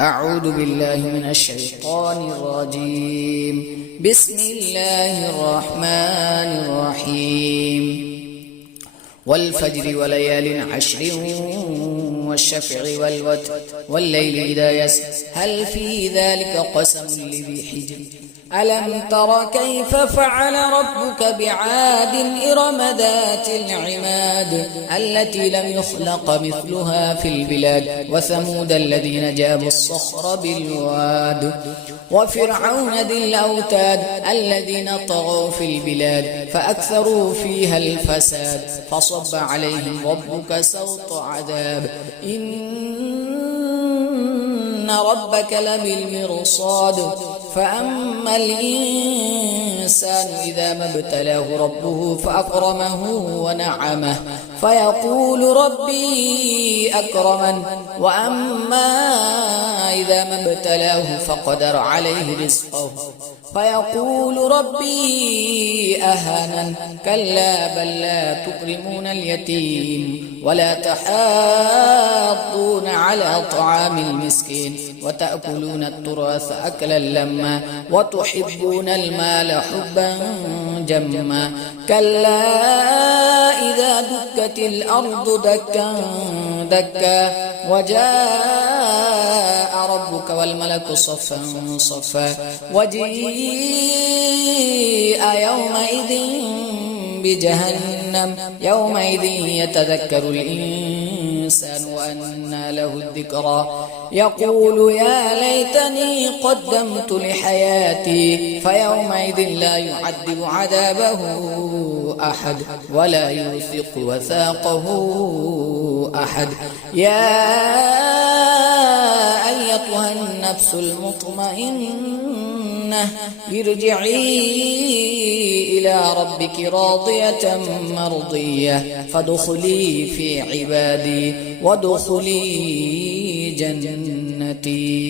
أعوذ بالله من الشيطان الرجيم. بسم الله الرحمن الرحيم. والفجر وليال عشر والشفع والوتر والليل إذا يسر هل في ذلك قسم لذي حجر ألم تر كيف فعل ربك بعاد إرم ذات العماد التي لم يخلق مثلها في البلاد وثمود الذين جابوا الصخر بالواد وفرعون ذي الأوتاد الذين طغوا في البلاد فأكثروا فيها الفساد فصب عليهم ربك سوط عذاب إن ربك لبالمرصاد فأما الإنسان إذا ما ابتلاه ربه فأكرمه ونعمه فيقول ربي أكرمن وأما إذا ما ابتلاه فقدر عليه رزقه فيقول ربي أهانن كلا بل لا تكرمون اليتيم ولا تحاضون على طعام المسكين وتأكلون التراث أكلا لما وتحبون المال حبا جما كلا إذا دكت الأرض دكا دكا وجاء ربك والملك صفا صفا وجيء يومئذ بجهنم يومئذ يتذكر الإنسان وأنى له الذكرى يقول يا ليتني قدمت لحياتي فيومئذ لا يعذب عذابه أحد ولا يوثق وثاقه أحد يا أيتها النفس المطمئنة ارجعي إلى ربك راضية مرضية فادخلي في عبادي وادخلي جنتي.